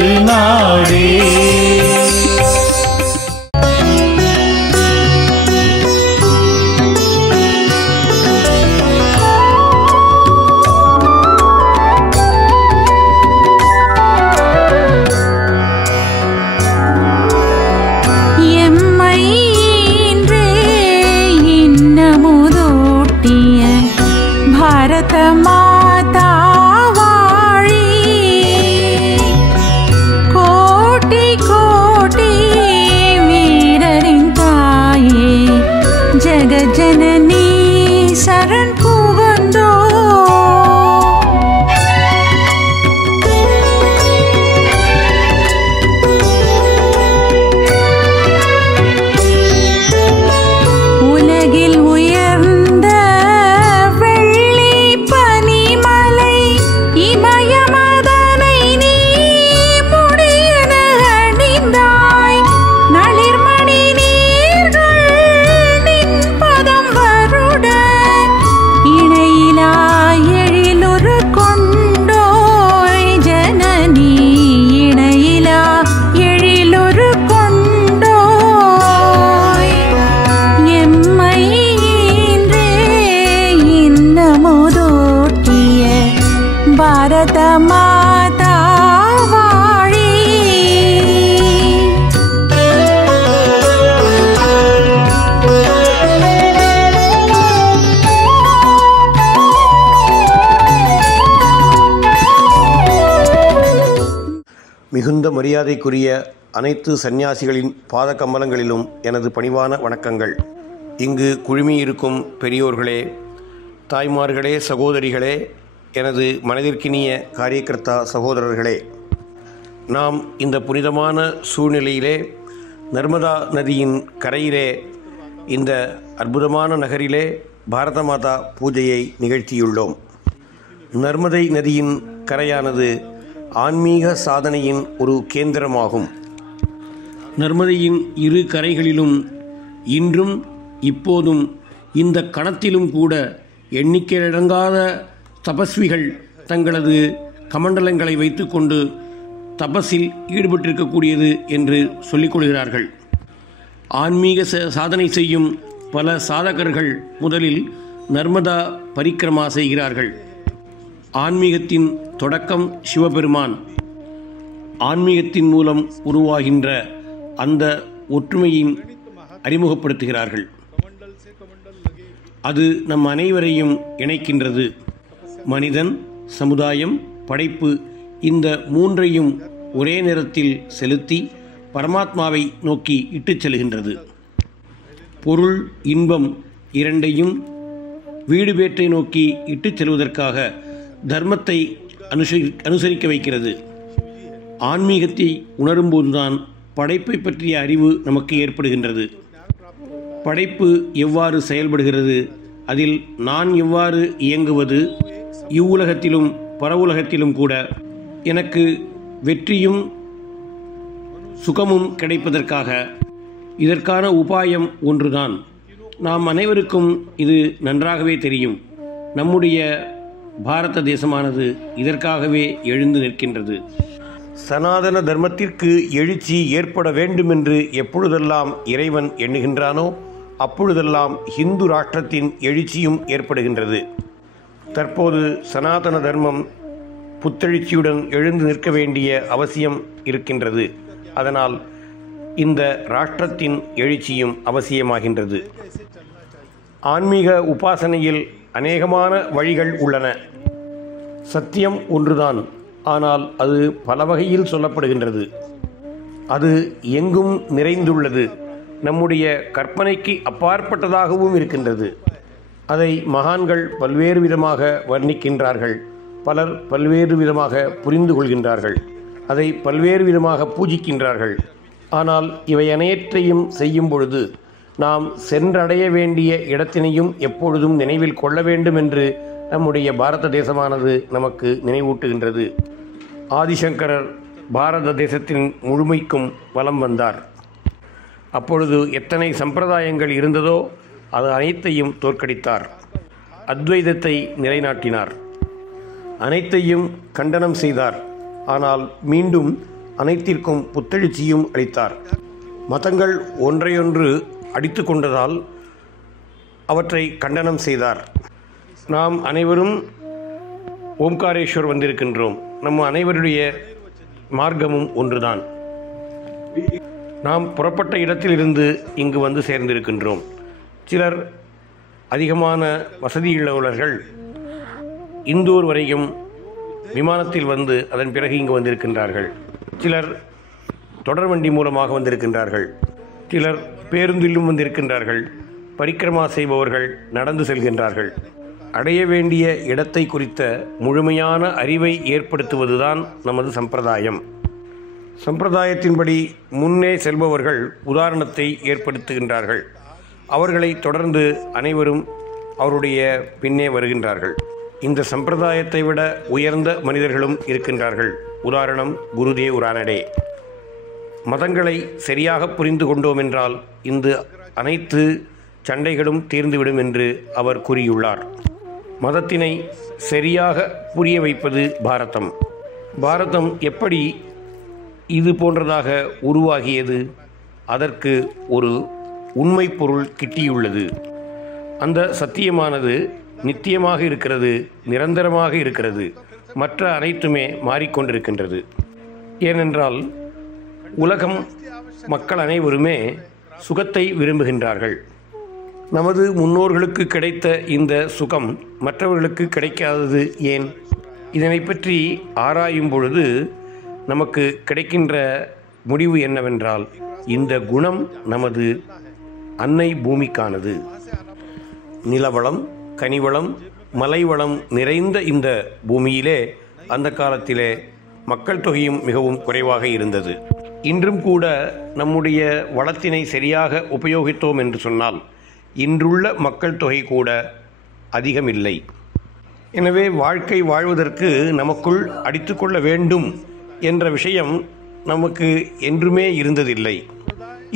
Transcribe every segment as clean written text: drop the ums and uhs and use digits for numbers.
திருநாடே. ஜனனி சரண் புகந்தோ உலகில் உயர்ந்த வெள்ளி பனிமலை இமயமதனை நீ முடியென அணிந்தாய். நளிர்மணி நீர்கள் நின் பதம் வருட இணையிலா எழிலுரு கொண்டோய் ஜனனி இணையிலா எழிலுரு கொண்டோய். எம்மை இன்றே இன்னமுதோட்டிய பாரத மாதா வாழி. மிகுந்த மரியாதைக்குரிய அனைத்து சந்நியாசிகளின் பாத கமலங்களிலும் எனது பணிவான வணக்கங்கள். இங்கு குழுமியிருக்கும் பெரியோர்களே, தாய்மார்களே, சகோதரிகளே, எனது மனதிற்கினிய காரியகர்த்தா சகோதரர்களே, நாம் இந்த புனிதமான சூழ்நிலையிலே நர்மதா நதியின் கரையிலே இந்த அற்புதமான நகரிலே பாரத மாதா பூஜையை நிகழ்த்தியுள்ளோம். நர்மதை நதியின் கரையானது ஆன்மீக சாதனையின் ஒரு கேந்திரமாகும். நர்மதையின் இரு கரைகளிலும் இன்றும் இப்போதும் இந்த கணத்திலும் கூட எண்ணிக்கையடங்காத தபஸ்விகள் தங்களது கமண்டலங்களை வைத்துக்கொண்டு தபஸில் ஈடுபட்டிருக்கக்கூடியது என்று சொல்லிக் கொள்கிறார்கள். ஆன்மீக சாதனை செய்யும் பல சாதகர்கள் முதலில் நர்மதா பரிக்கிரமா செய்கிறார்கள். ஆன்மீகத்தின் தொடக்கம் சிவபெருமான். ஆன்மீகத்தின் மூலம் உருவாகின்ற அந்த ஒற்றுமையின் அறிமுகப்படுத்துகிறார்கள். அது நம் அனைவரையும் இணைக்கின்றது. மனிதன், சமுதாயம், படைப்பு இந்த மூன்றையும் ஒரே நேரத்தில் செலுத்தி பரமாத்மாவை நோக்கி இட்டுச் செல்கின்றது. பொருள், இன்பம் இரண்டையும் வீடு பேற்றை நோக்கி இட்டுச் செல்வதற்காக தர்மத்தை அனுசரிக்க வைக்கிறது. ஆன்மீகத்தை உணரும்போதுதான் படைப்பை பற்றிய அறிவு நமக்கு ஏற்படுகின்றது. படைப்பு எவ்வாறு செயல்படுகிறது, அதில் நான் எவ்வாறு இயங்குவது, இவ்வுலகத்திலும் பரவுலகத்திலும் கூட எனக்கு வெற்றியும் சுகமும் கிடைப்பதற்காக இதற்கான உபாயம் ஒன்றுதான். நாம் அனைவருக்கும் இது நன்றாகவே தெரியும். நம்முடைய பாரத தேசமானது இதற்காகவே எழுந்து நிற்கின்றது. சனாதன தர்மத்திற்கு எழுச்சி ஏற்பட வேண்டுமென்று எப்பொழுதெல்லாம் இறைவன் எண்ணுகின்றானோ அப்பொழுதெல்லாம் ஹிந்து ராஷ்டிரத்தின் எழுச்சியும் ஏற்படுகின்றது. தற்போது சனாதன தர்மம் புத்தெழுச்சியுடன் எழுந்து நிற்க வேண்டிய அவசியம் இருக்கின்றது. அதனால் இந்த ராஷ்டிரத்தின் எழுச்சியும் அவசியமாகின்றது. ஆன்மீக உபாசனையில் அநேகமான வழிகள் உள்ளன. சத்தியம் ஒன்றுதான், ஆனால் அது பல வகையில் சொல்லப்படுகின்றது. அது எங்கும் நிறைந்துள்ளது. நம்முடைய கற்பனைக்கு அப்பாற்பட்டதாகவும் இருக்கின்றது. அதை மகான்கள் பல்வேறு விதமாக வர்ணிக்கின்றார்கள். பலர் பல்வேறு விதமாக புரிந்து கொள்கின்றார்கள். அதை பல்வேறு விதமாக பூஜிக்கின்றார்கள். ஆனால் இவை அனைத்தையும் செய்யும் பொழுது நாம் சென்றடைய வேண்டிய இடத்தினையும் எப்பொழுதும் நினைவில் கொள்ள வேண்டும் என்று நம்முடைய பாரத தேசமானது நமக்கு நினைவூட்டுகின்றது. ஆதிசங்கரர் பாரத தேசத்தின் முழுமைக்கும் வலம் வந்தார். அப்பொழுது எத்தனை சம்பிரதாயங்கள் இருந்ததோ அது அனைத்தையும் தோற்கடித்தார். அத்வைதத்தை நிலைநாட்டினார். அனைத்தையும் கண்டனம் செய்தார். ஆனால் மீண்டும் அனைத்திற்கும் புத்தெழுச்சியும் அளித்தார். மதங்கள் ஒன்றையொன்று அடித்து கொண்டதால் அவற்றை கண்டனம் செய்தார். நாம் அனைவரும் ஓம்காரேஸ்வர் வந்திருக்கின்றோம். நம்ம அனைவருடைய மார்க்கமும் ஒன்றுதான். நாம் புறப்பட்ட இடத்திலிருந்து இங்கு வந்து சேர்ந்திருக்கின்றோம். சிலர் அதிகமான வசதியுள்ளவர்கள் இந்தூர் வரையும் விமானத்தில் வந்து அதன் பிறகு இங்கு வந்திருக்கின்றார்கள். சிலர் தொடர்வண்டி மூலமாக வந்திருக்கின்றார்கள். சிலர் பேருந்திலும் வந்திருக்கின்றார்கள். பரிக்கிரமா செய்பவர்கள் நடந்து செல்கின்றார்கள். அடைய வேண்டிய இடத்தை குறித்த முழுமையான அறிவை ஏற்படுத்துவதுதான் நமது சம்பிரதாயம். சம்பிரதாயத்தின்படி முன்னே செல்பவர்கள் உதாரணத்தை ஏற்படுத்துகின்றார்கள். அவர்களை தொடர்ந்து அனைவரும் அவருடைய பின்னே வருகின்றார்கள். இந்த சம்பிரதாயத்தை விட உயர்ந்த மனிதர்களும் இருக்கின்றார்கள். உதாரணம் குருதேவ் ரானடே. மதங்களை சரியாக புரிந்து கொண்டோம் என்றால் இந்த அனைத்து சண்டைகளும் தீர்ந்துவிடும் என்று அவர் கூறியுள்ளார். மதத்தினை சரியாக புரிய வைப்பது பாரதம். பாரதம் எப்படி இது போன்றதாக உருவாகியது? அதற்கு ஒரு உண்மை பொருள் கிட்டியுள்ளது. அந்த சத்தியமானது நித்தியமாக இருக்கிறது, நிரந்தரமாக இருக்கிறது. மற்ற அனைத்துமே மாறிக்கொண்டிருக்கின்றது. ஏனென்றால் உலகம் மக்கள் அனைவருமே சுகத்தை விரும்புகின்றார்கள். நமது முன்னோர்களுக்கு கிடைத்த இந்த சுகம் மற்றவர்களுக்கு கிடைக்காதது ஏன்? இதனை பற்றி ஆராயும் பொழுது நமக்கு கிடைக்கின்ற முடிவு என்னவென்றால், இந்த குணம் நமது அன்னை பூமிக்கானது. நிலவளம், கனிவளம், மலைவளம் நிறைந்த இந்த பூமியிலே அந்த காலத்திலே மக்கள் தொகையும் மிகவும் குறைவாக இருந்தது. இன்றும் கூட நம்முடைய வளத்தினை சரியாக உபயோகித்தோம் என்று சொன்னால் இன்றுள்ள மக்கள் தொகை கூட அதிகமில்லை. எனவே வாழ்க்கை வாழ்வதற்கு நமக்குள் அடித்துக்கொள்ள வேண்டும் என்ற விஷயம் நமக்கு என்றுமே இருந்ததில்லை,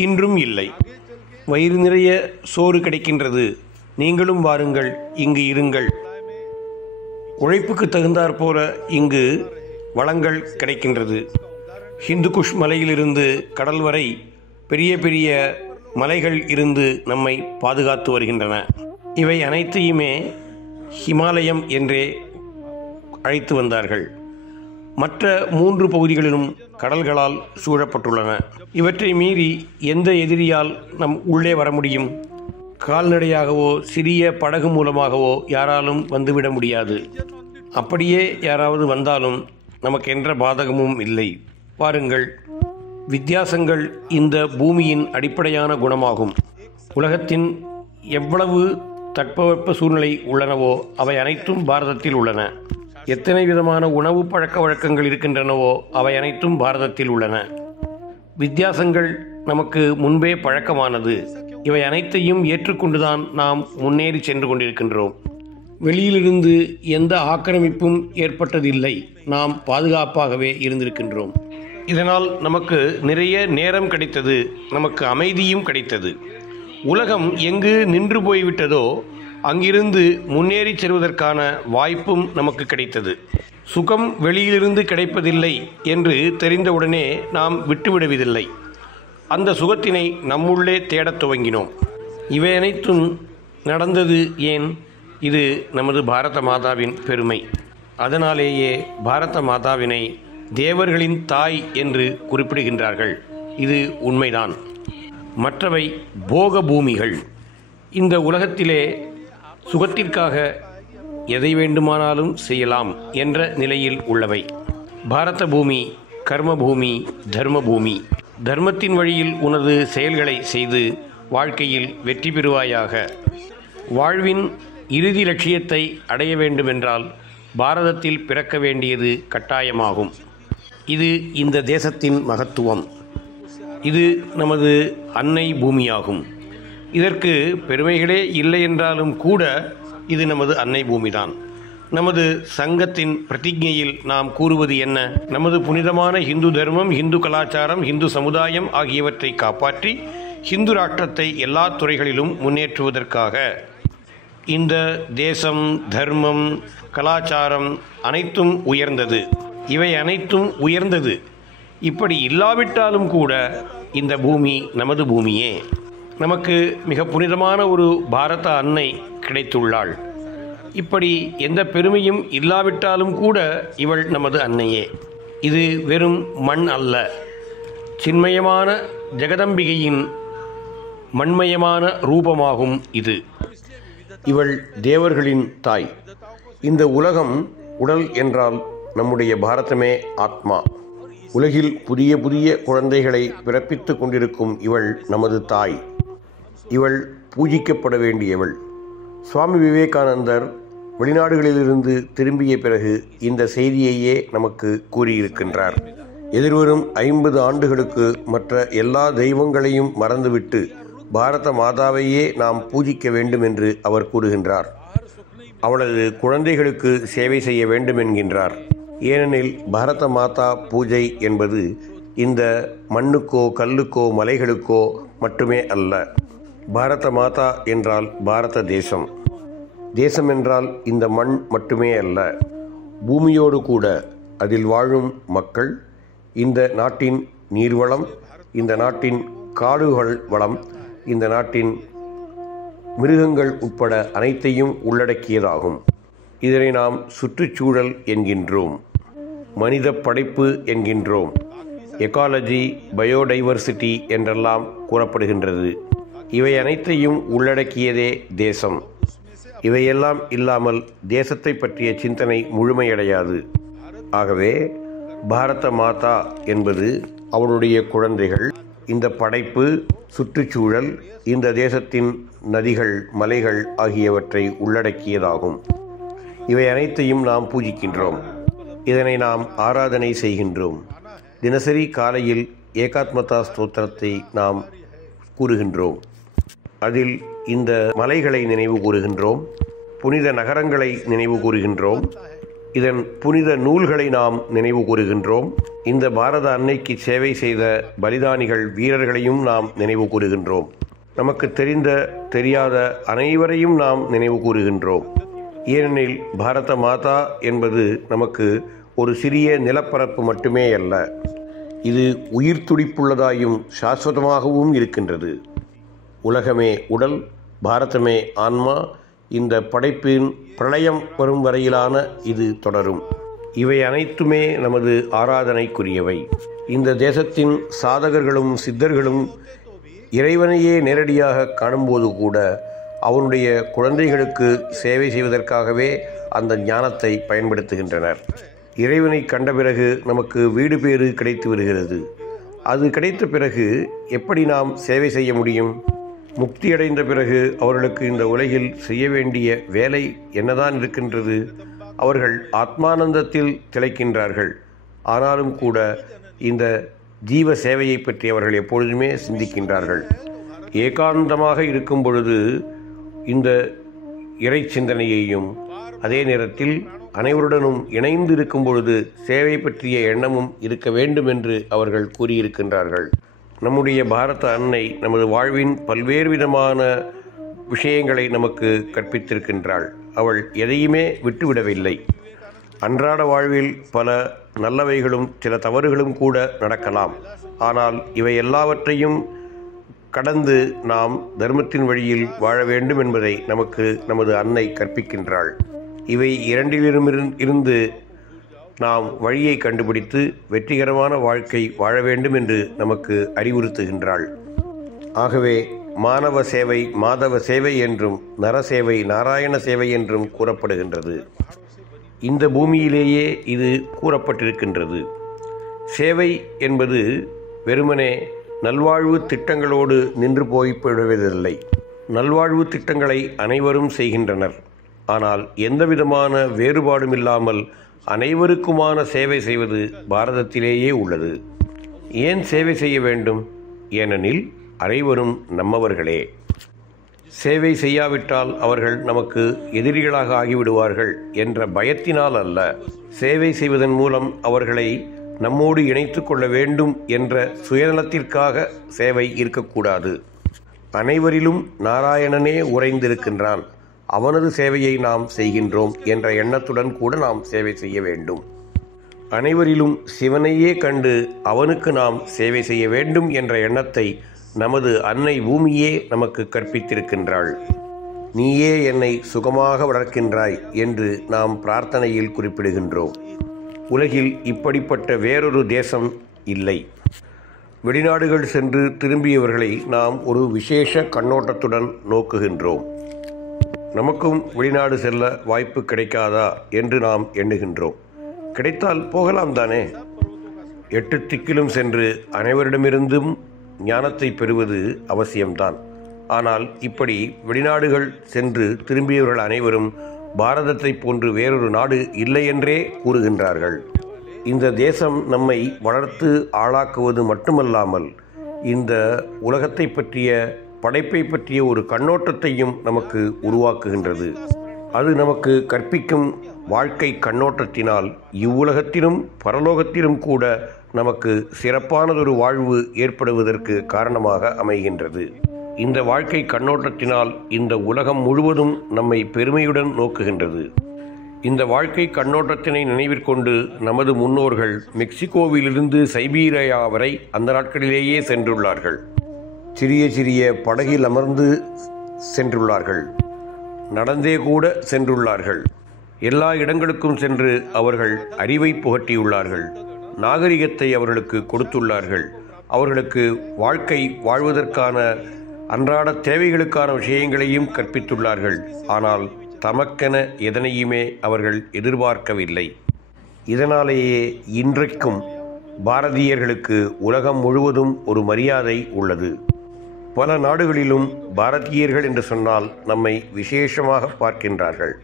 இன்றும் இல்லை. வயிறு நிறைய சோறு கிடைக்கின்றது, நீங்களும் வாருங்கள், இங்கு இருங்கள். உழைப்புக்கு தகுந்தாற் போல இங்கு வளங்கள் கிடைக்கின்றது. ஹிந்துகுஷ் மலையிலிருந்து கடல் வரை பெரிய பெரிய மலைகள் இருந்து நம்மை பாதுகாத்து வருகின்றன. இவை அனைத்தையுமே ஹிமாலயம் என்றே அழைத்து வந்தார்கள். மற்ற 3 பகுதிகளிலும் கடல்களால் சூழப்பட்டுள்ளன. இவற்றை மீறி எந்த எதிரியால் நம் உள்ளே வர முடியும்? கால்நடையாகவோ சிறிய படகு மூலமாகவோ யாராலும் வந்துவிட முடியாது. அப்படியே யாராவது வந்தாலும் நமக்கென்ற பாதகமும் இல்லை. பாருங்கள், வித்தியாசங்கள் இந்த பூமியின் அடிப்படையான குணமாகும். உலகத்தின் எவ்வளவு தட்பவெப்ப சூழ்நிலை உள்ளனவோ அவை அனைத்தும் பாரதத்தில் உள்ளன. எத்தனை விதமான உணவு பழக்க வழக்கங்கள் இருக்கின்றனவோ அவை அனைத்தும் பாரதத்தில் உள்ளன. வித்தியாசங்கள் நமக்கு முன்பே பழக்கமானது. இவை அனைத்தையும் ஏற்றுக்கொண்டுதான் நாம் முன்னேறி சென்று கொண்டிருக்கின்றோம். வெளியிலிருந்து எந்த ஆக்கிரமிப்பும் ஏற்பட்டதில்லை. நாம் பாதுகாப்பாகவே இருந்திருக்கின்றோம். இதனால் நமக்கு நிறைய நேரம் கிடைத்தது, நமக்கு அமைதியும் கிடைத்தது. உலகம் எங்கு நின்று போய்விட்டதோ அங்கிருந்து முன்னேறி செல்வதற்கான வாய்ப்பும் நமக்கு கிடைத்தது. சுகம் வெளியிலிருந்து கிடைப்பதில்லை என்று தெரிந்தவுடனே நாம் விட்டுவிடுவதில்லை. அந்த சுகத்தினை நம்முள்ளே தேடத் துவங்கினோம். இவை அனைத்தும் நடந்தது ஏன்? இது நமது பாரத மாதாவின் பெருமை. அதனாலேயே பாரத மாதாவினை தேவர்களின் தாய் என்று குறிப்பிடுகின்றார்கள். இது உண்மைதான். மற்றவை போக பூமிகள். இந்த உலகத்திலே சுகத்திற்காக எதை வேண்டுமானாலும் செய்யலாம் என்ற நிலையில் உள்ளவை. பாரத பூமி கர்ம பூமி, தர்ம பூமி. தர்மத்தின் வழியில் உனது செயல்களை செய்து வாழ்க்கையில் வெற்றி பெறுவாயாக. வாழ்வின் இறுதி லட்சியத்தை அடைய வேண்டுமென்றால் பாரதத்தில் பிறக்க வேண்டியது கட்டாயமாகும். இது இந்த தேசத்தின் மகத்துவம். இது நமது அன்னை பூமியாகும். இதற்கு பெருமைகளே இல்லை என்றாலும் கூட இது நமது அன்னை பூமிதான். நமது சங்கத்தின் பிரதிஜையில் நாம் கூறுவது என்ன? நமது புனிதமான இந்து தர்மம், இந்து கலாச்சாரம், இந்து சமுதாயம் ஆகியவற்றை காப்பாற்றி இந்து ராஷ்டிரத்தை எல்லா துறைகளிலும் முன்னேற்றுவதற்காக இந்த தேசம், தர்மம், கலாச்சாரம் அனைத்தும் உயர்ந்தது. இவை அனைத்தும் உயர்ந்தது. இப்படி இல்லாவிட்டாலும் கூட இந்த பூமி நமது பூமியே. நமக்கு மிக புனிதமான ஒரு பாரத அன்னை கிடைத்துள்ளாள். இப்படி எந்த பெருமையும் இல்லாவிட்டாலும் கூட இவள் நமது அன்னையே. இது வெறும் மண் அல்ல, சின்மயமான ஜெகதம்பிகையின் மண்மயமான ரூபமாகும் இது. இவள் தேவர்களின் தாய். இந்த உலகம் உடல் என்றால் நம்முடைய பாரதமே ஆத்மா. உலகில் புதிய புதிய குழந்தைகளை பிறப்பித்து கொண்டிருக்கும் இவள் நமது தாய். இவள் பூஜிக்கப்பட வேண்டியவள். சுவாமி விவேகானந்தர் வெளிநாடுகளிலிருந்து திரும்பிய பிறகு இந்த செய்தியையே நமக்கு கூறியிருக்கின்றார். எதிர்வரும் 50 ஆண்டுகளுக்கு மற்ற எல்லா தெய்வங்களையும் மறந்துவிட்டு பாரத மாதாவையே நாம் பூஜிக்க வேண்டும் என்று அவர் கூறுகின்றார். அவளது குழந்தைகளுக்கு சேவை செய்ய வேண்டும் என்கின்றார். ஏனெனில் பாரத மாதா பூஜை என்பது இந்த மண்ணுக்கோ கல்லுக்கோ மலைகளுக்கோ மட்டுமே அல்ல. பாரத மாதா என்றால் பாரத தேசம். தேசம் என்றால் இந்த மண் மட்டுமே அல்ல, பூமியோடு கூட அதில் வாழும் மக்கள், இந்த நாட்டின் நீர்வளம், இந்த நாட்டின் காடுகள் வளம், இந்த நாட்டின் மிருகங்கள் உட்பட அனைத்தையும் உள்ளடக்கியதாகும். இதனை நாம் சுற்றுச்சூழல் என்கின்றோம், மனித படைப்பு என்கின்றோம், எக்காலஜி, பயோடைவர்சிட்டி என்றெல்லாம் கூறப்படுகின்றது. இவை அனைத்தையும் உள்ளடக்கியதே தேசம். இவையெல்லாம் இல்லாமல் தேசத்தை பற்றிய சிந்தனை முழுமையடையாது. ஆகவே பாரத மாதா என்பது அவளுடைய குழந்தைகள், இந்த படைப்பு, சுற்றுச்சூழல், இந்த தேசத்தின் நதிகள், மலைகள் ஆகியவற்றை உள்ளடக்கியதாகும். இவை அனைத்தையும் நாம் பூஜிக்கின்றோம். இதனை நாம் ஆராதனை செய்கின்றோம். தினசரி காலையில் ஏகாத்மதா ஸ்தோத்திரத்தை நாம் கூறுகின்றோம். அதில் இந்த மலைகளை நினைவு கூறுகின்றோம், புனித நகரங்களை நினைவு கூறுகின்றோம், இதன் புனித நூல்களை நாம் நினைவு கூறுகின்றோம். இந்த பாரத அன்னைக்கு சேவை செய்த பலிதானிகள், வீரர்களையும் நாம் நினைவு கூறுகின்றோம். நமக்கு தெரிந்த தெரியாத அனைவரையும் நாம் நினைவு கூறுகின்றோம். ஏனெனில் பாரத மாதா என்பது நமக்கு ஒரு சிறிய நிலப்பரப்பு மட்டுமே அல்ல, இது உயிர் துடிப்புள்ளதாயும் சாஸ்வதமாகவும் இருக்கின்றது. உலகமே உடல், பாரதமே ஆன்மா. இந்த படைப்பின் பிரளயம் வரும் வரையிலான இது தொடரும். இவை அனைத்துமே நமது ஆராதனைக்குரியவை. இந்த தேசத்தின் சாதகர்களும் சித்தர்களும் இறைவனையே நேரடியாக காணும்போது கூட அவனுடைய குழந்தைகளுக்கு சேவை செய்வதற்காகவே அந்த ஞானத்தை பயன்படுத்துகின்றனர். இறைவனை கண்ட பிறகு நமக்கு வீடு பேறு கிடைத்து வருகிறது. அது கிடைத்த பிறகு எப்படி நாம் சேவை செய்ய முடியும்? முக்தியடைந்த பிறகு அவர்களுக்கு இந்த உலகில் செய்ய வேண்டிய வேலை என்னதான் இருக்கின்றது? அவர்கள் ஆத்மானந்தத்தில் திளைக்கின்றார்கள். ஆனாலும் கூட இந்த ஜீவ சேவையை பற்றி அவர்கள் எப்பொழுதுமே சிந்திக்கின்றார்கள். ஏகாந்தமாக இருக்கும் பொழுது இந்த இறை சிந்தனையையும், அதே நேரத்தில் அனைவருடனும் இணைந்து இருக்கும் பொழுது சேவை பற்றிய எண்ணமும் இருக்க வேண்டும் என்று அவர்கள் கூறியிருக்கின்றார்கள். நம்முடைய பாரத அன்னை நமது வாழ்வின் பல்வேறு விதமான விஷயங்களை நமக்கு கற்பித்திருக்கின்றாள். அவள் எதையுமே விட்டுவிடவில்லை. அன்றாட வாழ்வில் பல நல்லவைகளும் சில தவறுகளும் கூட நடக்கலாம். ஆனால் இவை எல்லாவற்றையும் கடந்து நாம் தர்மத்தின் வழியில் வாழ வேண்டும் என்பதை நமக்கு நமது அன்னை கற்பிக்கின்றாள். இவை இரண்டிலும் இருந்து நாம் வழியை கண்டுபிடித்து வெற்றிகரமான வாழ்க்கை வாழ வேண்டும் என்று நமக்கு அறிவுறுத்துகின்றாள். ஆகவே மானவ சேவை மாதவ சேவை என்றும் நரசேவை நாராயண சேவை என்றும் கூறப்படுகின்றது. இந்த பூமியிலேயே இது கூறப்பட்டிருக்கின்றது. சேவை என்பது வெறுமனே நல்வாழ்வு திட்டங்களோடு நின்று போய்விடுவதில்லை. நல்வாழ்வு திட்டங்களை அனைவரும் செய்கின்றனர். ஆனால் எந்தவிதமான வேறுபாடும் இல்லாமல் அனைவருக்குமான சேவை செய்வது பாரதத்திலேயே உள்ளது. ஏன் சேவை செய்ய வேண்டும்? ஏனெனில் அனைவரும் நம்மவர்களே. சேவை செய்யாவிட்டால் அவர்கள் நமக்கு எதிரிகளாக ஆகிவிடுவார்கள் என்ற பயத்தினால் அல்ல. சேவை செய்வதன் மூலம் அவர்களை நம்மோடு இணைத்து கொள்ள வேண்டும் என்ற சுயநலத்திற்காக சேவை இருக்கக்கூடாது. அனைவரிலும் நாராயணனே உறைந்திருக்கின்றான், அவனது சேவையை நாம் செய்கின்றோம் என்ற எண்ணத்துடன் கூட நாம் சேவை செய்ய வேண்டும். அனைவரிலும் சிவனையே கண்டு அவனுக்கு நாம் சேவை செய்ய வேண்டும் என்ற எண்ணத்தை நமது அன்னை பூமியே நமக்கு கற்பித்திருக்கின்றாள். நீயே என்னை சுகமாக வளர்க்கின்றாய் என்று நாம் பிரார்த்தனையில் குறிப்பிடுகின்றோம். உலகில் இப்படிப்பட்ட வேறொரு தேசம் இல்லை. வெளிநாடுகள் சென்று திரும்பியவர்களை நாம் ஒரு விசேஷ கண்ணோட்டத்துடன் நோக்குகின்றோம். நமக்கும் வெளிநாடு செல்ல வாய்ப்பு கிடைக்காதா என்று நாம் எண்ணுகின்றோம். கிடைத்தால் போகலாம் தானே. 8 திக்கிலும் சென்று அனைவரிடமிருந்தும் ஞானத்தை பெறுவது அவசியம்தான். ஆனால் இப்படி வெளிநாடுகள் சென்று திரும்பியவர்கள் அனைவரும் பாரதத்தை போன்று வேறொரு நாடு இல்லை என்றே கூறுகின்றார்கள். இந்த தேசம் நம்மை வளர்த்து ஆளாக்குவது மட்டுமல்லாமல் இந்த உலகத்தை பற்றிய படைப்பை பற்றிய ஒரு கண்ணோட்டத்தையும் நமக்கு உருவாக்குகின்றது. அது நமக்கு கற்பிக்கும் வாழ்க்கை கண்ணோட்டத்தினால் இவ்வுலகத்திலும் பரலோகத்திலும் கூட நமக்கு சிறப்பானதொரு வாழ்வு ஏற்படுவதற்கு காரணமாக அமைகின்றது. இந்த வாழ்க்கை கண்ணோட்டத்தினால் இந்த உலகம் முழுவதும் நம்மை பெருமையுடன் நோக்குகின்றது. இந்த வாழ்க்கை கண்ணோட்டத்தினை நினைவிற்கொண்டு நமது முன்னோர்கள் மெக்சிகோவிலிருந்து சைபீரியா வரை அந்த நாட்களிலேயே சென்றுள்ளார்கள். சிறிய சிறிய படகில் அமர்ந்து சென்றுள்ளார்கள். நடந்தே கூட சென்றுள்ளார்கள். எல்லா இடங்களுக்கும் சென்று அவர்கள் அறிவை புகட்டியுள்ளார்கள். நாகரிகத்தை அவர்களுக்கு கொடுத்துள்ளார்கள். அவர்களுக்கு வாழ்க்கை வாழ்வதற்கான அன்றாட தேவைகளுக்கான விஷயங்களையும் கற்பித்துள்ளார்கள். ஆனால் தமக்கென எதனையுமே அவர்கள் எதிர்பார்க்கவில்லை. இதனாலேயே இன்றைக்கும் பாரதியர்களுக்கு உலகம் முழுவதும் ஒரு மரியாதை உள்ளது. பல நாடுகளிலும் பாரதியர்கள் என்று சொன்னால் நம்மை விசேஷமாக பார்க்கின்றார்கள்.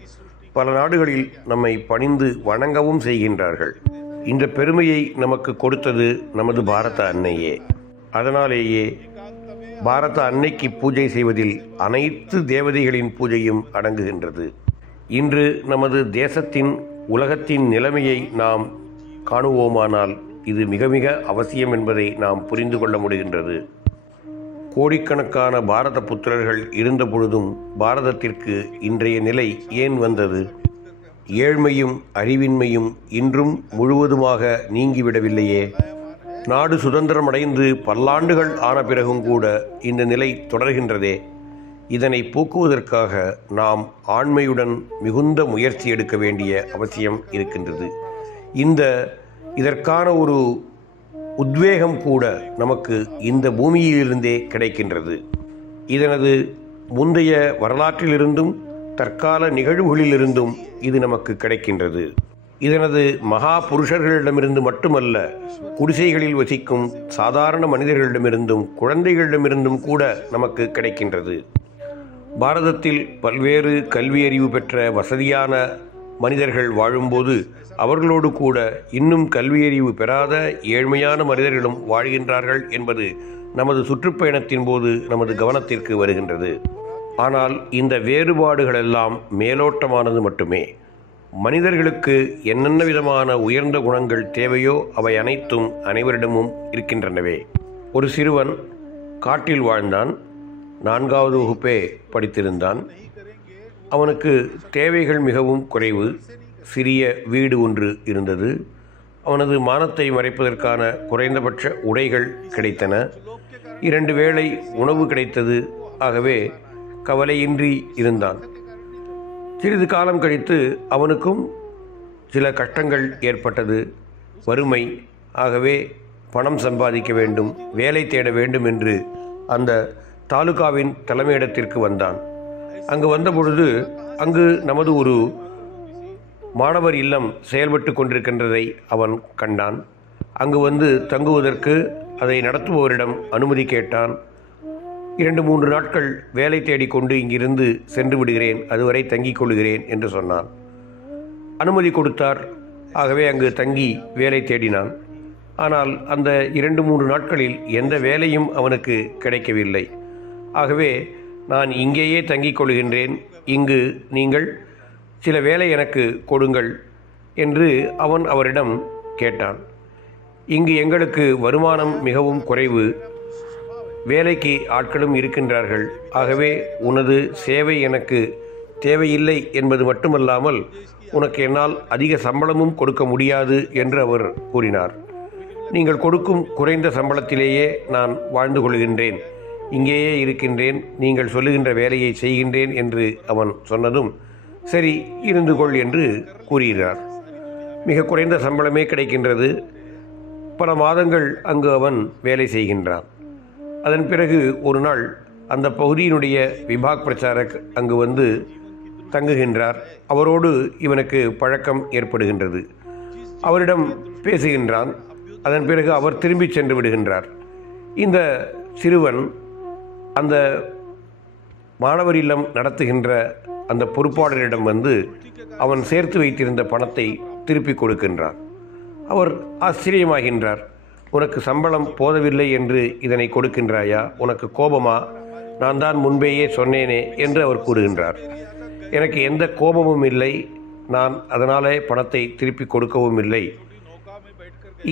பல நாடுகளில் நம்மை பணிந்து வணங்கவும் செய்கின்றார்கள். இந்த பெருமையை நமக்கு கொடுத்தது நமது பாரத அன்னையே. அதனாலேயே பாரத அன்னைக்கு பூஜை செய்வதில் அனைத்து தேவதைகளின் பூஜையும் அடங்குகின்றது. இன்று நமது தேசத்தின் உலகத்தின் நிலைமையை நாம் காணுவோமானால் இது மிக மிக அவசியம் என்பதை நாம் புரிந்து கொள்ள முடிகின்றது. கோடிக்கணக்கான பாரத புத்திரர்கள் இருந்த பொழுதும் பாரதத்திற்கு இன்றைய நிலை ஏன் வந்தது? ஏழ்மையும் அறிவின்மையும் இன்றும் முழுவதுமாக நீங்கிவிடவில்லையே. நாடு சுதந்திரமடைந்து பல்லாண்டுகள் ஆன பிறகும் கூட இந்த நிலை தொடர்கின்றதே. இதனை போக்குவதற்காக நாம் ஆண்மையுடன் மிகுந்த முயற்சி எடுக்க வேண்டிய அவசியம் இருக்கின்றது. இதற்கான ஒரு உத்வேகம் கூட நமக்கு இந்த பூமியிலிருந்தே கிடைக்கின்றது. இதனது முந்தைய வரலாற்றிலிருந்தும் தற்கால நிகழ்வுகளிலிருந்தும் இது நமக்கு கிடைக்கின்றது. இதனது மகா புருஷர்களிடமிருந்து மட்டுமல்ல, குடிசைகளில் வசிக்கும் சாதாரண மனிதர்களிடமிருந்தும் குழந்தைகளிடமிருந்தும் கூட நமக்கு கிடைக்கின்றது. பாரதத்தில் பல்வேறு கல்வியறிவு பெற்ற வசதியான மனிதர்கள் வாழும்போது அவர்களோடு கூட இன்னும் கல்வியறிவு பெறாத ஏழ்மையான மனிதர்களும் வாழ்கின்றார்கள் என்பது நமது சுற்றுப்பயணத்தின் போது நமது கவனத்திற்கு வருகின்றது. ஆனால் இந்த வேறுபாடுகளெல்லாம் மேலோட்டமானது மட்டுமே. மனிதர்களுக்கு என்னென்ன விதமான உயர்ந்த குணங்கள் தேவையோ அவை அனைத்தும் அனைவரிடமும் இருக்கின்றனவே. ஒரு சிறுவன் காட்டில் வாழ்ந்தான். 4வது வகுப்பே படித்திருந்தான். அவனுக்கு தேவைகள் மிகவும் குறைவு. சிறிய வீடு ஒன்று இருந்தது. அவனது மானத்தை மறைப்பதற்கான குறைந்தபட்ச உடைகள் கிடைத்தன. 2 வேளை உணவு கிடைத்தது. ஆகவே கவலையின்றி இருந்தான். சிறிது காலம் கழித்து அவனுக்கும் சில கஷ்டங்கள் ஏற்பட்டது. வறுமை. ஆகவே பணம் சம்பாதிக்க வேண்டும், வேலை தேட வேண்டும் என்று அந்த தாலுகாவின் தலைமையிடத்திற்கு வந்தான். அங்கு வந்தபொழுது அங்கு நமது ஒரு மாணவர் இல்லம் செயல்பட்டு கொண்டிருக்கின்றதை அவன் கண்டான். அங்கு வந்து தங்குவதற்கு அதை நடத்துபவரிடம் அனுமதி கேட்டான். 2-3 நாட்கள் வேலை தேடிக்கொண்டு இங்கிருந்து சென்று விடுகிறேன், அதுவரை தங்கிக் கொள்கிறேன் என்று சொன்னான். அனுமதி கொடுத்தார். ஆகவே அங்கு தங்கி வேலை தேடினான். ஆனால் அந்த 2-3 நாட்களில் எந்த வேலையும் அவனுக்கு கிடைக்கவில்லை. ஆகவே நான் இங்கேயே தங்கிக் கொள்கின்றேன், இங்கு நீங்கள் சில வேலை எனக்கு கொடுங்கள் என்று அவன் அவரிடம் கேட்டான். இங்கு எங்களுக்கு வருமானம் மிகவும் குறைவு, வேலைக்கு ஆட்களும் இருக்கின்றார்கள். ஆகவே உனது சேவை எனக்கு தேவையில்லை என்பது மட்டுமல்லாமல் உனக்கு என்னால் அதிக சம்பளமும் கொடுக்க முடியாது என்று அவர் கூறினார். நீங்கள் கொடுக்கும் குறைந்த சம்பளத்திலேயே நான் வாழ்ந்து கொள்கின்றேன், இங்கேயே இருக்கின்றேன், நீங்கள் சொல்லுகின்ற வேலையை செய்கின்றேன் என்று அவன் சொன்னதும், சரி இருந்து கொள் என்று கூறுகிறார். மிக குறைந்த சம்பளமே கிடைக்கின்றது. பல மாதங்கள் அங்கு அவன் வேலை செய்கின்றான். அதன் பிறகு ஒரு நாள் அந்த பகுதியினுடைய விபாக் பிரச்சாரக் அங்கு வந்து தங்குகின்றார். அவரோடு இவனுக்கு பழக்கம் ஏற்படுகின்றது. அவரிடம் பேசுகின்றான். அதன் பிறகு அவர் திரும்பி சென்று விடுகின்றார். இந்த சிறுவன் அந்த மாணவர் இல்லம் நடத்துகின்ற அந்த பொறுப்பாளரிடம் வந்து அவன் சேர்த்து வைத்திருந்த பணத்தை திருப்பி கொடுக்கின்றான். அவர் ஆச்சரியமாகின்றார். உனக்கு சம்பளம் போதவில்லை என்று இதனை கொடுக்கின்றாயா? உனக்கு கோபமா? நான் தான் முன்பேயே சொன்னேனே என்று அவர் கூறுகின்றார். எனக்கு எந்த கோபமும் இல்லை, நான் அதனாலே பணத்தை திருப்பி கொடுக்கவும் இல்லை.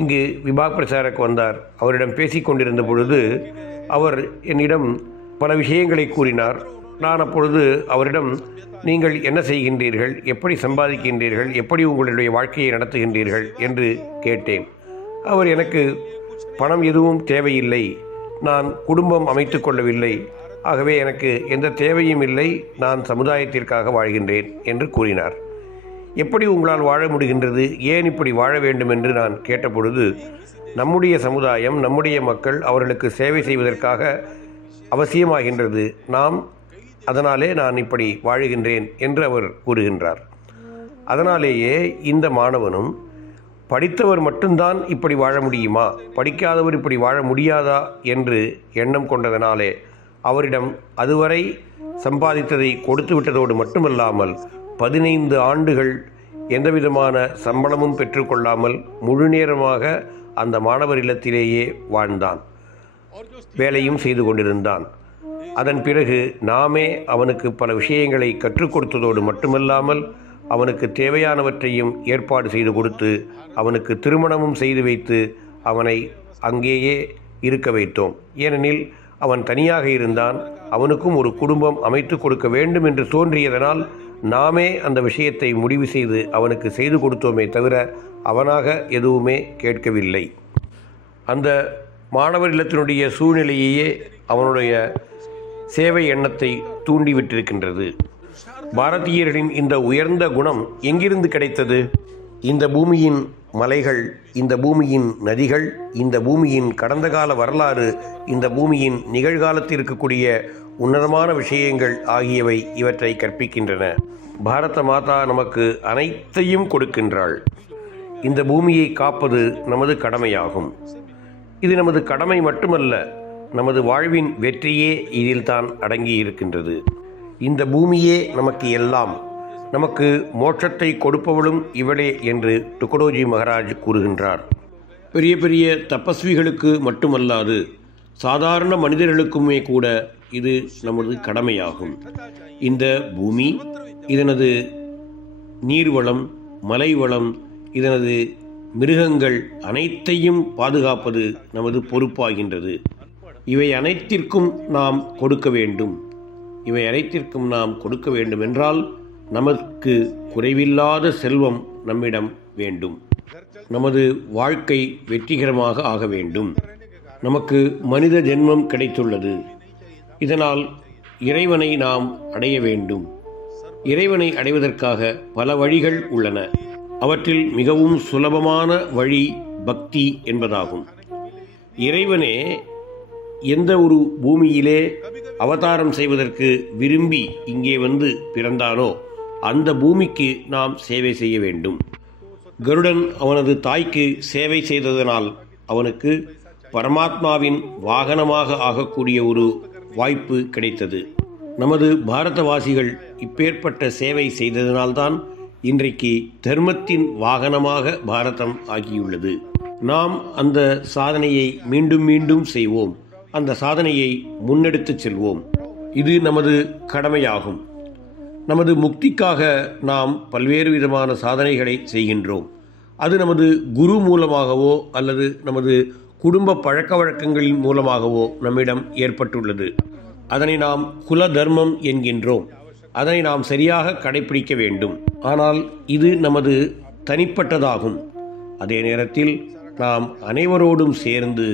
இங்கு விபாக் பிரச்சாரக் வந்தார். அவரிடம் பேசி கொண்டிருந்த பொழுது அவர் என்னிடம் பல விஷயங்களை கூறினார். நான் அப்பொழுது அவரிடம், நீங்கள் என்ன செய்கின்றீர்கள், எப்படி சம்பாதிக்கின்றீர்கள், எப்படி உங்களுடைய வாழ்க்கையை நடத்துகின்றீர்கள் என்று கேட்டேன். அவர், எனக்கு பணம் எதுவும் தேவையில்லை, நான் குடும்பம் அமைத்து கொள்ளவில்லை, ஆகவே எனக்கு எந்த தேவையும் இல்லை, நான் சமுதாயத்திற்காக வாழ்கின்றேன் என்று கூறினார். எப்படி உங்களால் வாழ முடிகின்றது, ஏன் இப்படி வாழ வேண்டும் என்று நான் கேட்டபொழுது, நம்முடைய சமுதாயம், நம்முடைய மக்கள் அவர்களுக்கு சேவை செய்வதற்காக அவசியமாகின்றது, அதனாலே நான் இப்படி வாழுகின்றேன் என்று அவர் கூறுகின்றார். அதனாலேயே இந்த மாணவனும், படித்தவர் மட்டும்தான் இப்படி வாழ முடியுமா, படிக்காதவர் இப்படி வாழ முடியாதா என்று எண்ணம் கொண்டதனாலே அவரிடம் அதுவரை சம்பாதித்ததை கொடுத்து விட்டதோடு மட்டுமல்லாமல் 15 ஆண்டுகள் எந்தவிதமான சம்பளமும் பெற்றுக்கொள்ளாமல் முழு நேரமாக அந்த மாணவர் இல்லத்திலேயே வாழ்ந்தான், வேலையும் செய்து கொண்டிருந்தான். அதன் பிறகு நாமே அவனுக்கு பல விஷயங்களை கற்றுக் கொடுத்ததோடு மட்டுமல்லாமல் அவனுக்கு தேவையானவற்றையும் ஏற்பாடு செய்து கொடுத்து அவனுக்கு திருமணமும் செய்து வைத்து அவனை அங்கேயே இருக்க வைத்தோம். ஏனெனில் அவன் தனியாக இருந்தான். அவனுக்கும் ஒரு குடும்பம் அமைத்து கொடுக்க வேண்டும் என்று தோன்றியதனால் நாமே அந்த விஷயத்தை முடிவு செய்து அவனுக்கு செய்து கொடுத்தோமே தவிர அவனாக எதுவுமே கேட்கவில்லை. அந்த மாணவர் இல்லத்தினுடைய சூழ்நிலையையே அவனுடைய சேவை எண்ணத்தை தூண்டிவிட்டிருக்கின்றது. பாரதியர்களின் இந்த உயர்ந்த குணம் எங்கிருந்து கிடைத்தது? இந்த பூமியின் மலைகள், இந்த பூமியின் நதிகள், இந்த பூமியின் கடந்த கால வரலாறு, இந்த பூமியின் நிகழ்காலத்தில் இருக்கக்கூடிய உன்னதமான விஷயங்கள் ஆகியவை இவற்றை கற்பிக்கின்றன. பாரத மாதா நமக்கு அனைத்தையும் கொடுக்கின்றாள். இந்த பூமியை காப்பது நமது கடமையாகும். இது நமது கடமை மட்டுமல்ல, நமது வாழ்வின் வெற்றியே இதில்தான் அடங்கி இருக்கின்றது. இந்த பூமியே நமக்கு எல்லாம், நமக்கு மோட்சத்தை கொடுப்பவளும் இவளே என்று டுகடோஜி மகாராஜ் கூறுகின்றார். பெரிய பெரிய தபஸ்விகளுக்கு மட்டுமல்லாது சாதாரண மனிதர்களுக்குமே கூட இது நமது கடமையாகும். இந்த பூமி, இதனது நீர்வளம், மலைவளம், இதனது மிருகங்கள் அனைத்தையும் பாதுகாப்பது நமது பொறுப்பாகின்றது. இவை அனைத்திற்கும் நாம் கொடுக்க வேண்டும். இவை அனைத்திற்கும் நாம் கொடுக்க வேண்டும் என்றால் நமக்கு குறைவில்லாத செல்வம் நம்மிடம் வேண்டும். நமது வாழ்க்கை வெற்றிகரமாக ஆக வேண்டும். நமக்கு மனித ஜென்மம் கிடைத்துள்ளது. இதனால் இறைவனை நாம் அடைய வேண்டும். இறைவனை அடைவதற்காக பல வழிகள் உள்ளன. அவற்றில் மிகவும் சுலபமான வழி பக்தி என்பதாகும். இறைவனே எந்த ஒரு பூமியிலே அவதாரம் செய்வதற்கு விரும்பி இங்கே வந்து பிறந்தானோ அந்த பூமிக்கு நாம் சேவை செய்ய வேண்டும். கருடன் அவனது தாய்க்கு சேவை செய்ததனால் அவனுக்கு பரமாத்மாவின் வாகனமாக ஆகக்கூடிய ஒரு வாய்ப்பு கிடைத்தது. நமது பாரதவாசிகள் இப்பேற்பட்ட சேவை செய்ததனால்தான் இன்றைக்கு தர்மத்தின் வாகனமாக பாரதம் ஆகியுள்ளது. நாம் அந்த சாதனையை மீண்டும் மீண்டும் செய்வோம். அந்த சாதனையை முன்னெடுத்து செல்வோம். இது நமது கடமையாகும். நமது முக்திக்காக நாம் பல்வேறு விதமான சாதனைகளை செய்கின்றோம். அது நமது குரு மூலமாகவோ அல்லது நமது குடும்ப பழக்க வழக்கங்களின் மூலமாகவோ நம்மிடம் ஏற்பட்டுள்ளது. அதனை நாம் குல தர்மம் என்கின்றோம். அதனை நாம் சரியாக கடைபிடிக்க வேண்டும். ஆனால் இது நமது தனிப்பட்டதாகும். அதே நேரத்தில் நாம் அனைவரோடும் சேர்ந்து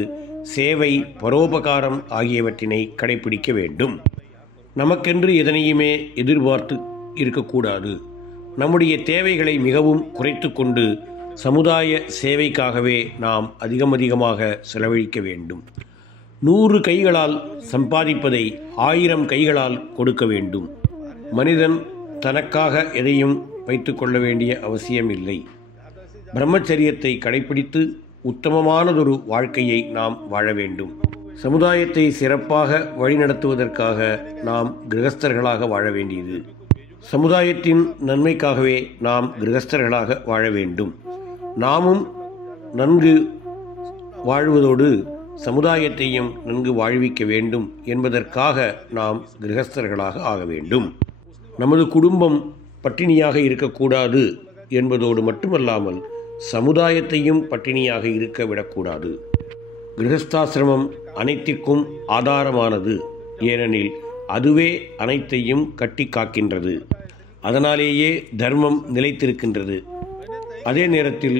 சேவை, பரோபகாரம் ஆகியவற்றினை கடைபிடிக்க வேண்டும். நமக்கென்று எதனையுமே எதிர்பார்த்து இருக்கக்கூடாது. நம்முடைய தேவைகளை மிகவும் குறைத்து கொண்டு சமுதாய சேவைக்காகவே நாம் அதிகமாக செலவழிக்க வேண்டும். 100 கைகளால் சம்பாதிப்பதை 1000 கைகளால் கொடுக்க வேண்டும். மனிதன் தனக்காக எதையும் வைத்து கொள்ள வேண்டிய அவசியம் இல்லை. பிரம்மச்சரியத்தை கடைபிடித்து உத்தமமானதொரு வாழ்க்கையை நாம் வாழ வேண்டும். சமுதாயத்தை சிறப்பாக வழிநடத்துவதற்காக நாம் கிரகஸ்தர்களாக வாழ வேண்டியது. சமுதாயத்தின் நன்மைக்காகவே நாம் கிரகஸ்தர்களாக வாழ வேண்டும். நாமும் நன்கு வாழ்வதோடு சமுதாயத்தையும் நன்கு வாழ்விக்க வேண்டும் என்பதற்காக நாம் கிரகஸ்தர்களாக ஆக வேண்டும். நமது குடும்பம் பட்டினியாக இருக்கக்கூடாது என்பதோடு மட்டுமல்லாமல் சமுதாயத்தையும் பட்டினியாக இருக்க விடக்கூடாது. கிரகஸ்தாசிரமம் அனைத்திற்கும் ஆதாரமானது. ஏனெனில் அதுவே அனைத்தையும் கட்டி காக்கின்றது. அதனாலேயே தர்மம் நிலைத்திருக்கின்றது. அதே நேரத்தில்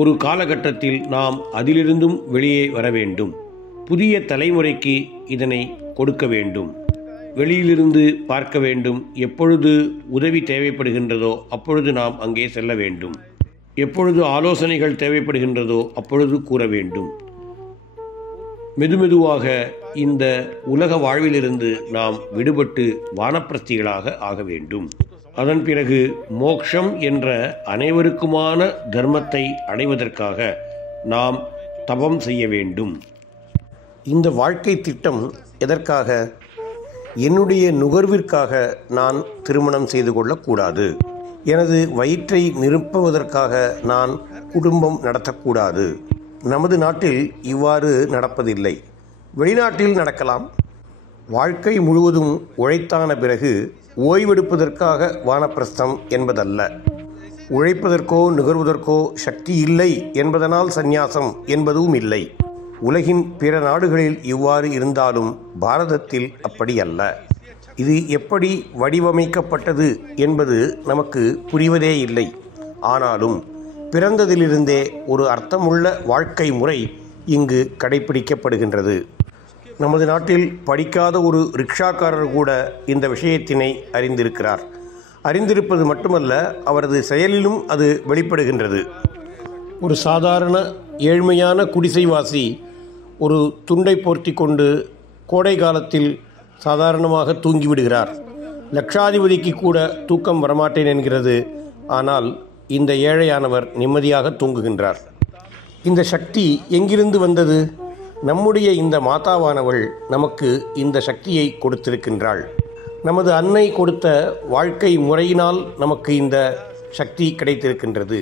ஒரு காலகட்டத்தில் நாம் அதிலிருந்தும் வெளியே வர வேண்டும். புதிய தலைமுறைக்கு இதனை கொடுக்க வேண்டும். வெளியிலிருந்து பார்க்க வேண்டும். எப்பொழுது உதவி தேவைப்படுகின்றதோ அப்பொழுது நாம் அங்கே செல்ல வேண்டும். எப்பொழுது ஆலோசனைகள் தேவைப்படுகின்றதோ அப்பொழுது கூற வேண்டும். மெதுமெதுவாக இந்த உலக வாழ்விலிருந்து நாம் விடுபட்டு வானப்பிரஸ்திகளாக ஆக வேண்டும். அதன் பிறகு மோக்ஷம் என்ற அனைவருக்குமான தர்மத்தை அடைவதற்காக நாம் தபம் செய்ய வேண்டும். இந்த வாழ்க்கை திட்டம் எதற்காக? என்னுடைய நுகர்விற்காக நான் திருமணம் செய்து கொள்ளக்கூடாது. எனது வயிற்றை நிரப்புவதற்காக நான் குடும்பம் நடத்தக்கூடாது. நமது நாட்டில் இவ்வாறு நடப்பதில்லை. வெளிநாட்டில் நடக்கலாம். வாழ்க்கை முழுவதும் உழைத்தான பிறகு ஓய்வெடுப்பதற்காக வானப்பிரஸ்தம் என்பதல்ல. உழைப்பதற்கோ நுகர்வதற்கோ சக்தி இல்லை என்பதனால் சந்நியாசம் என்பதும் இல்லை. உலகின் பிற நாடுகளில் இவ்வாறு இருந்தாலும் பாரதத்தில் அப்படி அல்ல. இது எப்படி வடிவமைக்கப்பட்டது என்பது நமக்கு புரிவதே இல்லை. ஆனாலும் பிறந்ததிலிருந்தே ஒரு அர்த்தமுள்ள வாழ்க்கை முறை இங்கு கடைபிடிக்கப்படுகின்றது. நமது நாட்டில் படிக்காத ஒரு ரிக்ஷாக்காரர் கூட இந்த விஷயத்தினை அறிந்திருக்கிறார். அறிந்திருப்பது மட்டுமல்ல, அவரது செயலிலும் அது வெளிப்படுகின்றது. ஒரு சாதாரண ஏழ்மையான குடிசைவாசி ஒரு துண்டை போர்த்தி கொண்டு கோடை காலத்தில் சாதாரணமாக தூங்கிவிடுகிறார். லட்சாதிபதிக்கு கூட தூக்கம் வரமாட்டேன் என்கிறது. ஆனால் இந்த ஏழையானவர் நிம்மதியாக தூங்குகின்றார். இந்த சக்தி எங்கிருந்து வந்தது? நம்முடைய இந்த மாதாவானவள் நமக்கு இந்த சக்தியை கொடுத்திருக்கின்றாள். நமது அன்னை கொடுத்த வாழ்க்கை முறையினால் நமக்கு இந்த சக்தி கிடைத்திருக்கின்றது.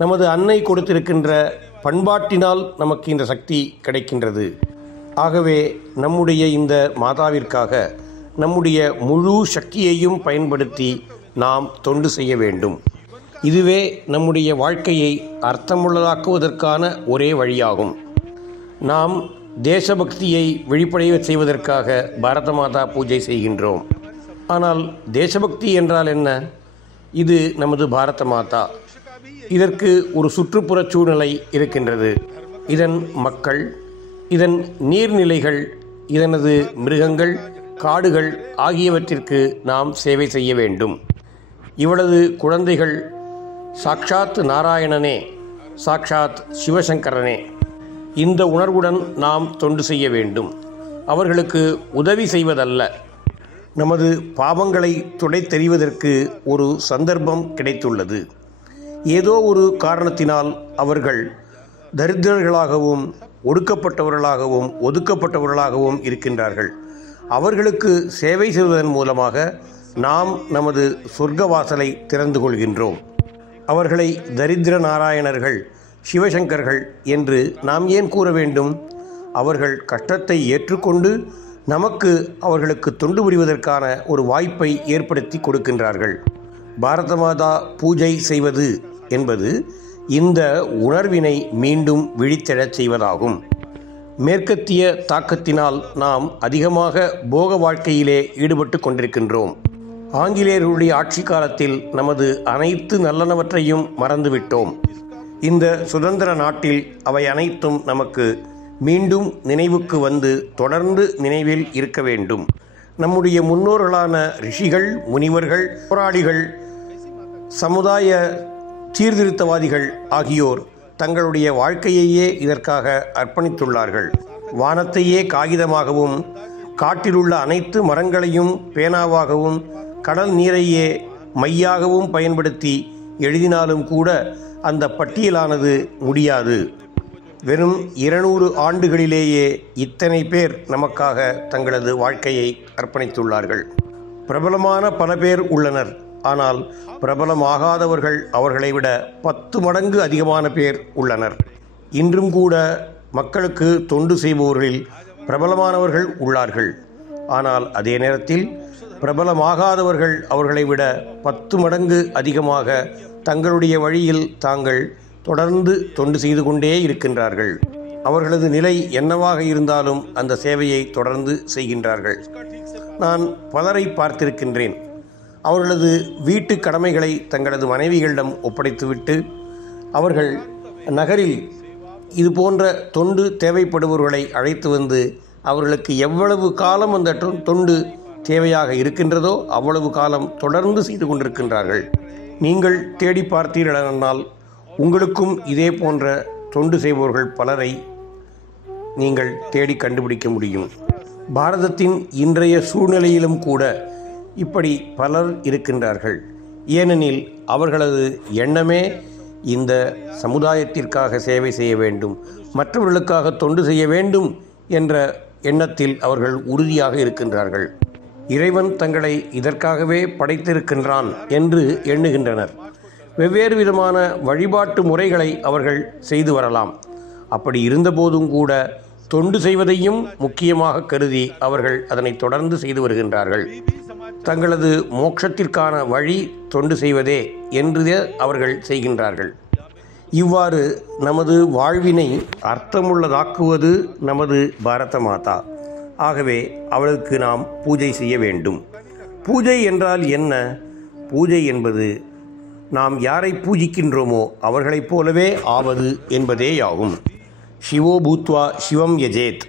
நமது அன்னை கொடுத்திருக்கின்ற பண்பாட்டினால் நமக்கு இந்த சக்தி கிடைக்கின்றது. ஆகவே நம்முடைய இந்த மாதாவிற்காக நம்முடைய முழு சக்தியையும் பயன்படுத்தி நாம் தொண்டு செய்ய வேண்டும். இதுவே நம்முடைய வாழ்க்கையை அர்த்தமுள்ளதாக்குவதற்கான ஒரே வழியாகும். நாம் தேசபக்தியை வெளிப்படைய செய்வதற்காக பாரத மாதா பூஜை செய்கின்றோம். ஆனால் தேசபக்தி என்றால் என்ன? இது நமது பாரத மாதா. இதற்கு ஒரு சுற்றுப்புற சூழ்நிலை இருக்கின்றது. இதன் மக்கள், இதன் நீர்நிலைகள், இதனது மிருகங்கள், காடுகள் ஆகியவற்றிற்கு நாம் சேவை செய்ய வேண்டும். இவளது குழந்தைகள் சாக்ஷாத் நாராயணனே, சாக்ஷாத் சிவசங்கரனே. இந்த உணர்வுடன் நாம் தொண்டு செய்ய வேண்டும். அவர்களுக்கு உதவி செய்வதல்ல. நமது பாவங்களை துடைத்தெறிவதற்கு ஒரு சந்தர்ப்பம் கிடைத்துள்ளது. ஏதோ ஒரு காரணத்தினால் அவர்கள் தரித்திரர்களாகவும் ஒடுக்கப்பட்டவர்களாகவும் ஒதுக்கப்பட்டவர்களாகவும் இருக்கின்றார்கள். அவர்களுக்கு சேவை செய்வதன் மூலமாக நாம் நமது சொர்க்க வாசலை திறந்து கொள்கின்றோம். அவர்களை தரித்திர நாராயணர்கள், சிவசங்கர்கள் என்று நாம் ஏன் கூற வேண்டும்? அவர்கள் கஷ்டத்தை ஏற்றுக்கொண்டு நமக்கு அவர்களுக்கு தொண்டு புரிவதற்கான ஒரு வாய்ப்பை ஏற்படுத்தி கொடுக்கின்றார்கள். பாரத மாதா பூஜை செய்வது என்பது இந்த உணர்வினை மீண்டும் விழித்தெழச் செய்வதாகும். மேற்கத்திய தாக்கத்தினால் நாம் அதிகமாக போக வாழ்க்கையிலே ஈடுபட்டு கொண்டிருக்கின்றோம். ஆங்கிலேயர்களுடைய ஆட்சி காலத்தில் நமது அனைத்து நல்லனவற்றையும் மறந்துவிட்டோம். இந்த சுதந்திர நாட்டில் அவை அனைத்தும் நமக்கு மீண்டும் நினைவுக்கு வந்து தொடர்ந்து நினைவில் இருக்க வேண்டும். நம்முடைய முன்னோர்களான ரிஷிகள், முனிவர்கள், போராளிகள், சமுதாய சீர்திருத்தவாதிகள் ஆகியோர் தங்களுடைய வாழ்க்கையையே இதற்காக அர்ப்பணித்துள்ளார்கள். வானத்தையே காகிதமாகவும், காட்டிலுள்ள அனைத்து மரங்களையும் பேனாவாகவும், கடல் நீரையே மையாகவும் பயன்படுத்தி எழுதினாலும் கூட அந்த பட்டியலானது முடியாது. வெறும் 200 ஆண்டுகளிலேயே இத்தனை பேர் நமக்காக தங்களது வாழ்க்கையை அர்ப்பணித்துள்ளார்கள். பிரபலமான பல பேர் உள்ளனர். ஆனால் பிரபலமாகாதவர்கள் அவர்களை விட 10 மடங்கு அதிகமான பேர் உள்ளனர். இன்றும் கூட மக்களுக்கு தொண்டு செய்பவர்களில் பிரபலமானவர்கள் உள்ளார்கள். ஆனால் அதே நேரத்தில் பிரபலமாகாதவர்கள் அவர்களை விட 10 மடங்கு அதிகமாக தங்களுடைய வழியில் தாங்கள் தொடர்ந்து தொண்டு செய்து கொண்டே இருக்கின்றார்கள். அவர்களது நிலை என்னவாக இருந்தாலும் அந்த சேவையை தொடர்ந்து செய்கின்றார்கள். நான் பலரை பார்த்திருக்கின்றேன். அவர்களது வீட்டு கடமைகளை தங்களது மனைவிகளிடம் ஒப்படைத்துவிட்டு அவர்கள் நகரில் இது போன்ற தொண்டு தேவைப்படுபவர்களை அழைத்து வந்து அவர்களுக்கு எவ்வளவு காலம் அந்த தொண்டு தேவையாக இருக்கின்றதோ அவ்வளவு காலம் தொடர்ந்து செய்து கொண்டிருக்கின்றார்கள். நீங்கள் தேடி பார்த்தீர்களானால் உங்களுக்கும் இதே போன்ற தொண்டு செய்பவர்கள் பலரை நீங்கள் தேடி கண்டுபிடிக்க முடியும். பாரதத்தின் இன்றைய சூழ்நிலையிலும் கூட இப்படி பலர் இருக்கின்றார்கள். ஏனெனில் அவர்களது எண்ணமே இந்த சமுதாயத்திற்காக சேவை செய்ய வேண்டும், மற்றவர்களுக்காக தொண்டு செய்ய வேண்டும் என்ற எண்ணத்தில் அவர்கள் உறுதியாக இருக்கின்றார்கள். இறைவன் தங்களை இதற்காகவே படைத்திருக்கின்றான் என்று எண்ணுகின்றனர். வெவ்வேறு விதமான வழிபாட்டு முறைகளை அவர்கள் செய்து வரலாம். அப்படி இருந்தபோதும் கூட தொண்டு செய்வதையும் முக்கியமாக கருதி அவர்கள் அதனை தொடர்ந்து செய்து வருகின்றார்கள். தங்களது மோட்சத்திற்கான வழி தொண்டு செய்வதே என்று அவர்கள் செய்கின்றார்கள். இவ்வாறு நமது வாழ்வினை அர்த்தமுள்ளதாக்குவது நமது பாரத மாதா. ஆகவே அவளுக்கு நாம் பூஜை செய்ய வேண்டும். பூஜை என்றால் என்ன? பூஜை என்பது நாம் யாரை பூஜிக்கின்றோமோ அவர்களைப் போலவே ஆவது என்பதேயாகும். சிவோ பூத்வா சிவம் யஜேத்.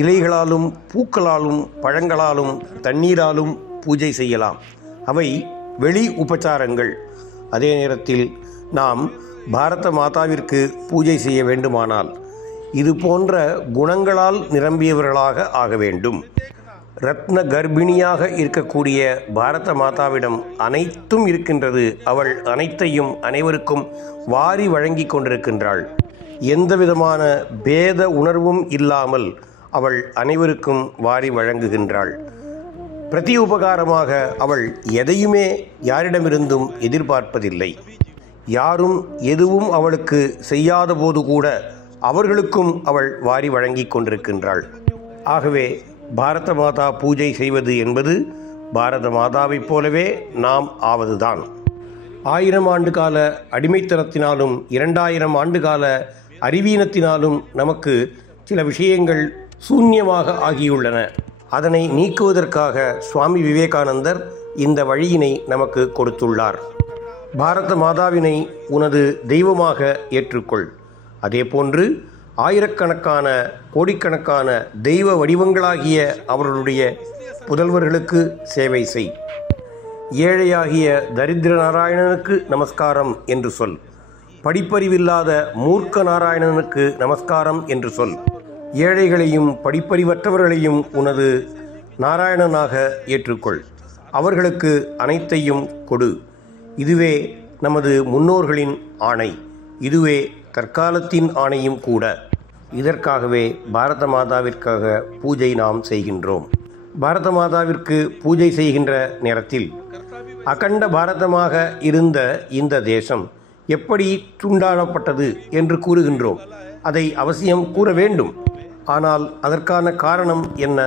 இலைகளாலும், பூக்களாலும், பழங்களாலும், தண்ணீராலும் பூஜை செய்யலாம். அவை வெளி உபச்சாரங்கள். அதே நேரத்தில் நாம் பாரத மாதாவிற்கு பூஜை செய்ய வேண்டுமானால் இது போன்ற குணங்களால் நிரம்பியவர்களாக ஆக வேண்டும். ரத்ன கர்ப்பிணியாக இருக்கக்கூடிய பாரத மாதாவிடம் அனைத்தும் இருக்கின்றது. அவள் அனைத்தையும் அனைவருக்கும் வாரி வழங்கி கொண்டிருக்கின்றாள். எந்தவிதமான பேத உணர்வும் இல்லாமல் அவள் அனைவருக்கும் வாரி வழங்குகின்றாள். பிரதி உபகாரமாக அவள் எதையுமே யாரிடமிருந்தும் எதிர்பார்ப்பதில்லை. யாரும் எதுவும் அவளுக்கு செய்யாத போது கூட அவர்களுக்கும் அவள் வாரி வழங்கி கொண்டிருக்கின்றாள். ஆகவே பாரத மாதா பூஜை செய்வது என்பது பாரத மாதாவைப் போலவே நாம் ஆவதுதான். 1000 ஆண்டு கால அடிமைத்தனத்தினாலும் 2000 ஆண்டு கால அறிவீனத்தினாலும் நமக்கு சில விஷயங்கள் சூன்யமாக ஆகியுள்ளன. அதனை நீக்குவதற்காக சுவாமி விவேகானந்தர் இந்த வழியினை நமக்கு கொடுத்துள்ளார். பாரத மாதாவினை உனது தெய்வமாக ஏற்றுக்கொள். அதேபோன்று ஆயிரக்கணக்கான கோடிக்கணக்கான தெய்வ வடிவங்களாகிய அவர்களுடைய புதல்வர்களுக்கு சேவை செய். ஏழையாகிய தரித்திர நாராயணனுக்கு நமஸ்காரம் என்று சொல். படிப்பறிவில்லாத மூர்க்க நாராயணனுக்கு நமஸ்காரம் என்று சொல். ஏழைகளையும் படிப்பறிவற்றவர்களையும் உனது நாராயணனாக ஏற்றுக்கொள். அவர்களுக்கு அனைத்தையும் கொடு. இதுவே நமது முன்னோர்களின் ஆணை. இதுவே தற்காலத்தின் ஆணையும் கூட. இதற்காகவே பாரத மாதாவிற்காக பூஜை நாம் செய்கின்றோம். பாரத மாதாவிற்கு பூஜை செய்கின்ற நேரத்தில் அகண்ட பாரதமாக இருந்த இந்த தேசம் எப்படி துண்டாடப்பட்டது என்று கூறுகின்றோம். அதை அவசியம் கூற வேண்டும். ஆனால் அதற்கான காரணம் என்ன?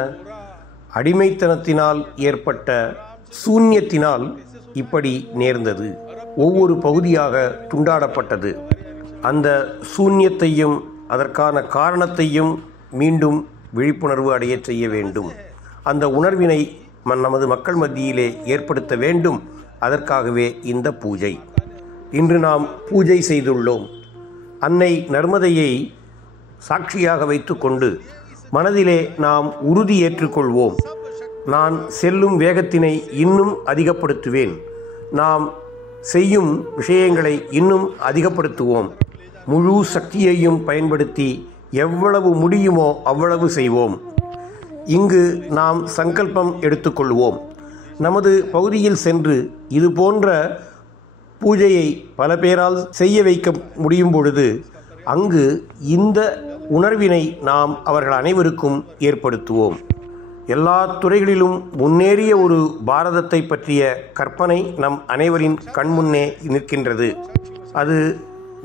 அடிமைத்தனத்தினால் ஏற்பட்ட சூன்யத்தினால் இப்படி நேர்ந்தது. ஒவ்வொரு பகுதியாக துண்டாடப்பட்டது. அந்த சூன்யத்தையும் அதற்கான காரணத்தையும் மீண்டும் விழிப்புணர்வு அடைய செய்ய வேண்டும். அந்த உணர்வினை நமது மக்கள் மத்தியிலே ஏற்படுத்த வேண்டும். அதற்காகவே இந்த பூஜை. இன்று நாம் பூஜை செய்துள்ளோம். அன்னை நர்மதையை சாட்சியாக வைத்துக்கொண்டு மனதிலே நாம் உறுதி ஏற்றுக்கொள்வோம். நான் செல்லும் வேகத்தினை இன்னும் அதிகப்படுத்துவேன். நாம் செய்யும் விஷயங்களை இன்னும் அதிகப்படுத்துவோம். முழு சக்தியையும் பயன்படுத்தி எவ்வளவு முடியுமோ அவ்வளவு செய்வோம். இங்கு நாம் சங்கல்பம் எடுத்துக்கொள்வோம். நமது பகுதியில் சென்று இது போன்ற பூஜையை பல பேரால் செய்ய வைக்க முடியும் பொழுது அங்கு இந்த உணர்வினை நாம் அவர்கள் அனைவருக்கும் ஏற்படுத்துவோம். எல்லா துறைகளிலும் முன்னேறிய ஒரு பாரதத்தை பற்றிய கற்பனை நம் அனைவரின் கண்முன்னே நிற்கின்றது. அது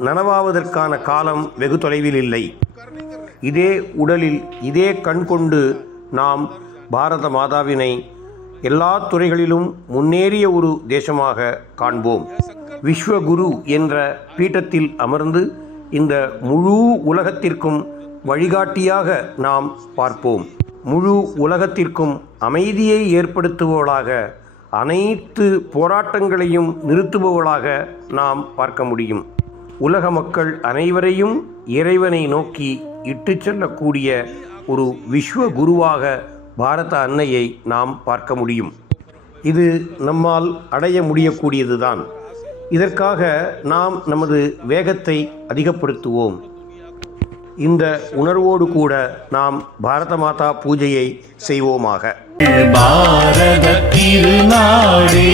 நனவாவதற்கான காலம் வெகு தொலைவில் இல்லை. இதே உடலில் இதே கண் கொண்டு நாம் பாரத மாதாவினை எல்லா துறைகளிலும் முன்னேறிய ஒரு தேசமாக காண்போம். விஸ்வகுரு என்ற பீட்டத்தில் அமர்ந்து இந்த முழு உலகத்திற்கும் வழிகாட்டியாக நாம் பார்ப்போம். முழு உலகத்திற்கும் அமைதியை ஏற்படுத்துபவளாக, அனைத்து போராட்டங்களையும் நிறுத்துபவளாக நாம் பார்க்க முடியும். உலக மக்கள் அனைவரையும் இறைவனை நோக்கி இட்டு செல்லக்கூடிய ஒரு விஸ்வகுருவாக பாரத அன்னையை நாம் பார்க்க முடியும். இது நம்மால் அடைய முடியக்கூடியதுதான். இதற்காக நாம் நமது வேகத்தை அதிகப்படுத்துவோம். இந்த உணர்வோடு கூட நாம் பாரத மாதா பூஜையை செய்வோமாக. பாரத திருநாடே